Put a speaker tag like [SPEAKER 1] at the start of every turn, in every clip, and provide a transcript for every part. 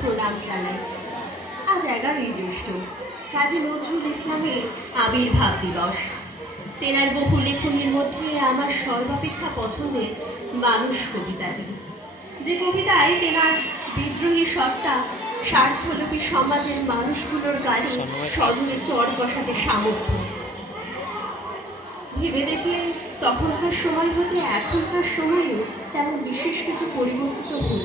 [SPEAKER 1] প্রণাম জানাই। আজ এগারোই জ্যৈষ্ঠ কাজী নজরুল ইসলামের আবির্ভাব দিবস। তেনার বহু লেখনীর মধ্যে আমার সর্বাপেক্ষা পছন্দের মানুষ কবিতাটি। যে কবিতায় তেনার বিদ্রোহী সত্তা স্বার্থলোভী সমাজের মানুষগুলোর গানে সজনে চর বসাতে সামর্থ্য। ভেবে দেখলে তখনকার সময় হতে এখনকার সময়েও তেমন বিশেষ কিছু পরিবর্তিত হয়নি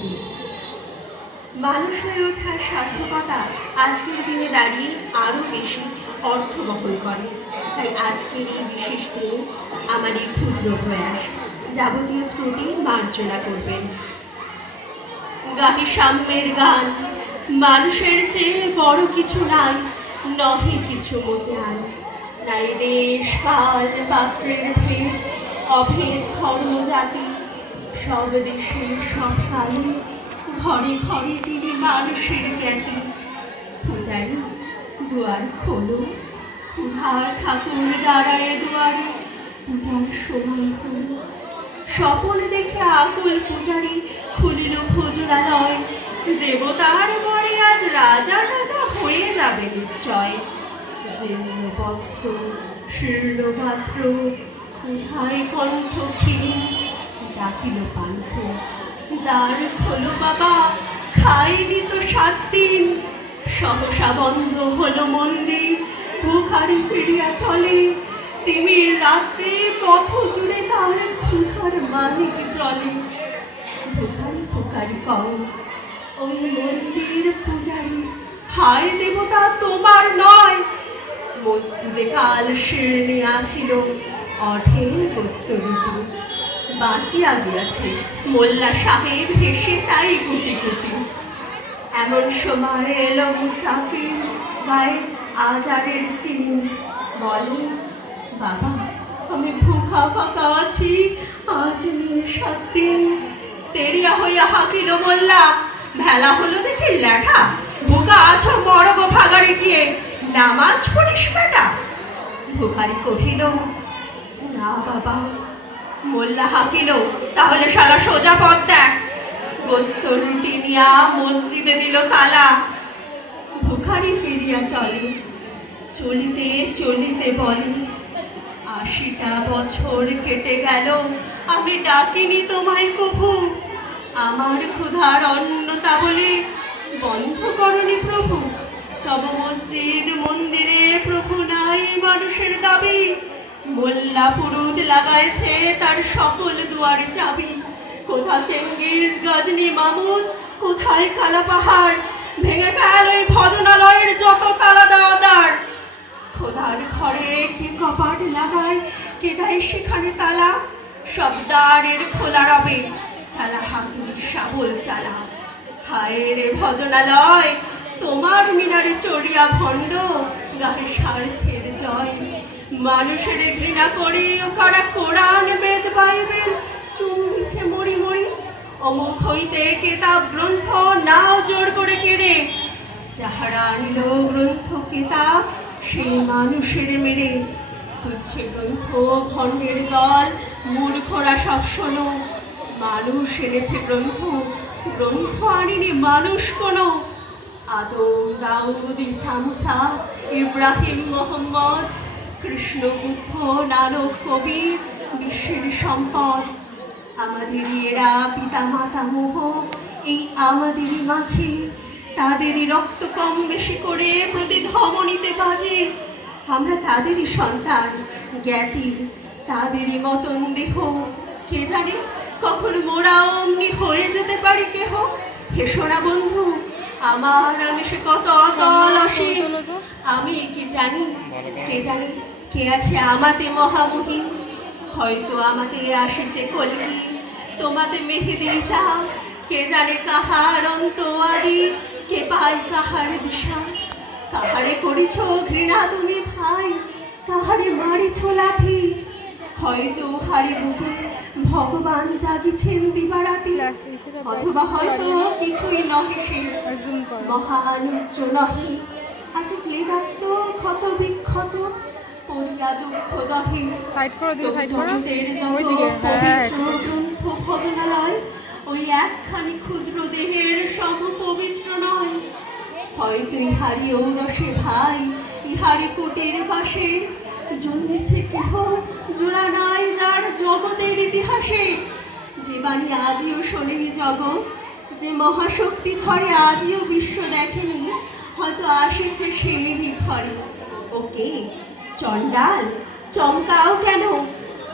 [SPEAKER 1] মানুষ হয়ে ওঠার সার্থকতা আজকের দিনে দাঁড়িয়ে আরও বেশি অর্থ বহন করে। তাই আজকের এই বিশেষ দিনে আমার এই ক্ষুদ্র প্রয়াস। যাবতীয় ত্রুটি মার্জনা করবেন। গাহি সাম্যের গান, মানুষের চেয়ে বড় কিছু নাই, নহে কিছু মহিয়ান নাই দেশ কাল পাত্রের ভেদ, অভেদ ধর্ম জাতি সব দেশে সব কালে ঘরে ঘরে তিনি মানুষের জ্ঞাতি। পূজারি দুয়ার খোলো। ক্ষুধা ঠাকুর দাঁড়ায় দুয়ারে। পূজার সময় হলো। স্বপন দেখে আকুল পূজারি খুলিল ভোজনালয়। দেবতার ঘরে আজ রাজা রাজা হয়ে যাবে নিশ্চয়। জীর্ণ বস্ত্র, শীর্ণ পাত্র, ক্ষুধায় কণ্ঠ ক্ষীণ। ডাকিল পান্থ দ্বার খোলো বাবা, খাইনি তো সাত দিন। সহসা বন্ধ হলো মন্দির বুখারি ফিরিয়া চলে। তিমির রাত্রে পথ জুড়ে তার ক্ষুধার মালিক চলে ফুকারি ফুকারি কয় ওই মন্দির পূজারি। হায় দেবতা, তোমার নয়। মসজিদে কাল শিরনি আছিল, অঢেল কস্তরীটি বাঁচিয়া গিয়াছে। মোল্লা সাহেব হেসে তাই কুটি কুটি এমন সময় এলো মুসাফির গায়ে আজারের চিন। বলে, বাবা, আমি ভুখা ফাঁকা আছি। আজ নিয়ে সাত দিন তেরিয়া হইয়া হাঁকিল মোল্লা। ভেলা হলো দেখি লেখা ভুকা আছো বড় গো ভাগাড়ে গিয়ে। নামাজ পড়িস বেটা? ভুখারি কহিল, না বাবা মোল্লা হাকিল তাহলে শালা সোজা পথ দেখ। গোস্ত রুটি নিয়া মসজিদে দিল তালা ভুখারি ফিরিয়া চলে, চলিতে চলিতে বলে, আশিটা বছর কেটে গেল, আমি ডাকিনি তোমায় কভু আমার ক্ষুধার অন্নতা বলে বন্ধ করনি প্রভু। তব মসজিদ, মন্দিরে প্রভু নাই মানুষের দাবি। মোল্লা পুরুত লাগাইছে তার সকল দুয়ারে চাবি। কোথা চেঙ্গিস গজনি মামুদ, কোথায় কালা পাহাড়? ভেঙে ফেল ওই ভজনালয়ের যত তালা দেওয়া দ্বার খোদার ঘরে কে কপাট লাগায়, কে দেয় সেখানে তালা? সব দ্বারের খোলা রবে, চালা হাতুড়ি শাবল চালা। হায় রে ভজনালয়, তোমার মিনারে চড়িয়া ভণ্ড, গায়ে স্বার্থের জয়। মানুষের ঘৃণা করি ও করা কোরআন বেদ বাইবেল। চুমিছে মরি মরি, অমুক হইতে কেতাব গ্রন্থ নাও জোর করে কেড়ে। যাহারা আনিল গ্রন্থ কেতাব, সেই মানুষের মেরে। হচ্ছে গ্রন্থ ভণ্ডের দল মূর্খরা সব শোনো। মানুষ এনেছে গ্রন্থ গ্রন্থ আনিনি মানুষ কোনো। আদম, দাউদ ইসা মুসা, ইব্রাহিম, মোহাম্মদ কৃষ্ণ বুদ্ধ নানক কবির বিশ্বের সম্পদ। আমাদের এরা পিতা মাতা মোহ, এই আমাদেরই মাঝে। তাদেরই রক্ত কম বেশি করে প্রতি ধমনীতে বাজে। আমরা তাদেরই সন্তান, জ্ঞাতি, তাদেরই মতন দেহ। কে জানে কখন মোরা অমনি হয়ে যেতে পারি কেহ? হেসো না বন্ধু, আমার আমি সে কত অতল অসীম আমি কি জানি, কে জানি? কে আছে আমাতে মহামহিম হয়তো আমাতে আসেছে কলকি। তোমাতে মেহেদি যা কে জানে কাহার অন্ত আদি কে পায় কাহার দিশা? কাহারে করিছ ঘৃণা তুমি ভাই? কাহারে মারিছ লাঠি? হয়তো হারে বুকে ভগবান জাগিছেন দিবারাতি। অথবা হয়তো কিছুই নহে সে মহান উচ্চ নহে। আছে ক্লেদাত্ত ক্ষত বিক্ষত পড়িয়া দুঃখ দহে।
[SPEAKER 2] সাইড করো দিকে সাইড করো।
[SPEAKER 1] জগতের
[SPEAKER 2] ওইদিকে হ্যাঁ
[SPEAKER 1] গ্রন্থ ভজনালয় ওই একখানি ক্ষুদ্র দেহের সম পবিত্র নয়। হয়তো ইহারি ঔরসে ভাই ইহারি কুটির পাশে জন্মেছে কেহ? জোড়া নাই যার জগতের ইতিহাসে। যে বাণী আজিও শোনেনি জগৎ। যে মহাশক্তি ধরে আজিও বিশ্ব দেখেনি। হয়তো আসেছে সেরই ঘরে ওকে চণ্ডাল, চমকাও কেন?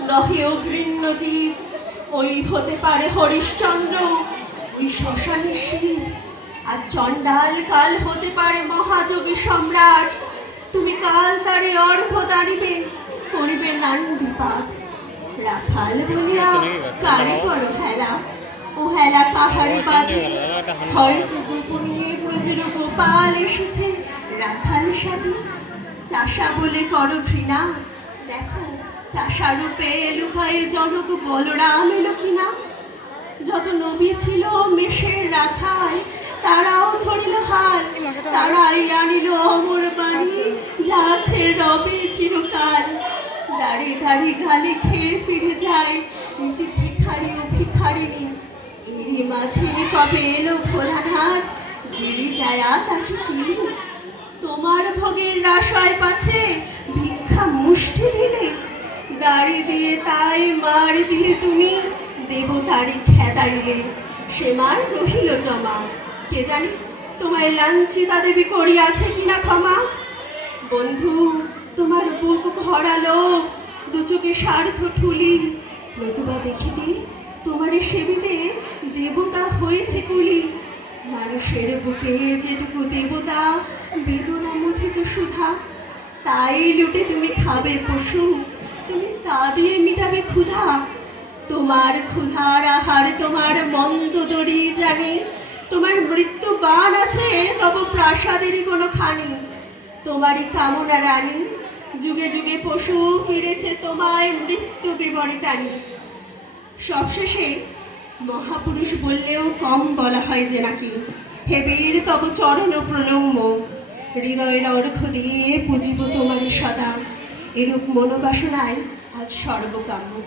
[SPEAKER 1] নহে অঘৃণ্য জীব, ওই হতে পারে হরিশ্চন্দ্র, ওই শ্মশানের শিব আর চণ্ডাল কাল হতে পারে মহাযোগী সম্রাট, তুমি কাল তারে অর্ঘ দাঁড়িবে করিবে নান্ডি পাঠ। রাখাল বলিয়া, কারে করো হেলা? ও হেলা পাহাড়ে বাজে? হয়তো গোপনীয় ব্রজের গোপাল এসেছে। রাখাল চাষা বলে করো ঘৃণা। দেখো চাষা রূপে লুকায়ে জনক বলরাম এলো কিনা। যত নবী ছিল মেষের রাখায়, তারাও ধরিল হাল। তারাই আনিল অমর বাণী, যা আছে রবে চিরকাল। দাঁড়িয়ে দাঁড়িয়ে গালে খেয়ে ফিরে যায় নীতি ভিখারি ও ভিখারিনী এরই মাঝে কবে এলো ভোলানাথ? গিরি যায়া তাকে চিনি? তোমার ভোগের রাশায় পাছে ভিক্ষা মুষ্টি দিলে দাড়ি দিয়ে তাই মার দিয়ে তুমি দেবতারি খেদাইলে সে মার রহিল জমা। কে জানি তোমায় লাঞ্ছিতা দেবী করিয়াছে কিনা ক্ষমা? বন্ধু, তোমার বুক ভরালো দু চোখে স্বার্থ ঠুলি নতুবা দেখিতে তোমারে সেবিতে দেবতা হয়েছে কুলি। মানুষের বুকে যেটুকু দেবতা, বেদনা মথিত সুধা, তাই লুটে তুমি খাবে পশু। তুমি তা দিয়ে মিটাবে ক্ষুধা। তোমার ক্ষুধার আহার তোমার মন্দ দড়ি জানে তোমার মৃত্যু বান আছে, তব প্রাসাদেরই কোনো খানি। তোমারই কামনা রানী, যুগে যুগে পশু ফিরেছে তোমায় মৃত্যু বিবরে টানি সবশেষে মহাপুরুষ বললেও কম বলা হয় যে নাকি। হে বীর, তব চরণ প্রণম্য। হৃদয়ের অর্ঘ দিয়ে পুজিব তোমার সদা। এরূপ মনোবাসনায় আজ সর্বকাম্য।